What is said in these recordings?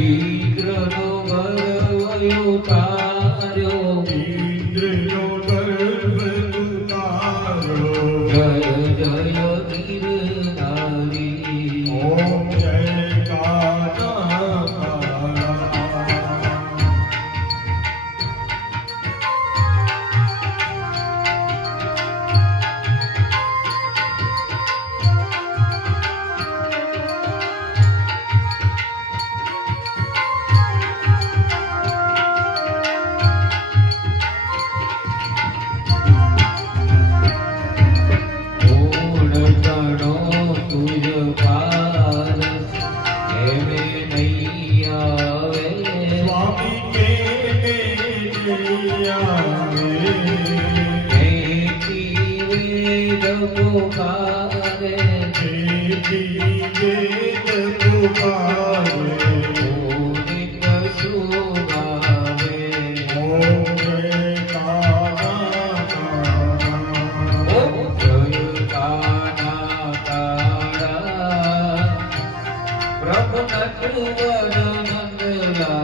ઇન્દ્રનો ગર્વ ઉતાર્યો, ઇન્દ્રનો ગર્વ ઉતાર્યો, જય જય ગિરનારી, ઓમ જય કાના પુકારે, વેદ પુકારે, નિત શુગાવે, ઓમ જય કાના જય કાના તારા, પ્રભુ નટવર નંદલાલા,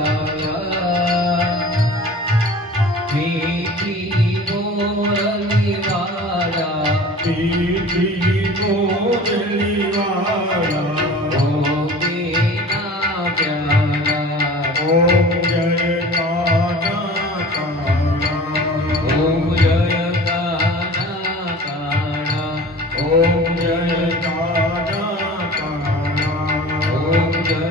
મીઠી મોરલી વાળા, મીઠી મોરલી વાળા, ગોપીના પ્યારા, ઓમ જય કાના કાના, ઓમ જય કાના કાના, ઓમ જય કાના કાના, ઓમ જય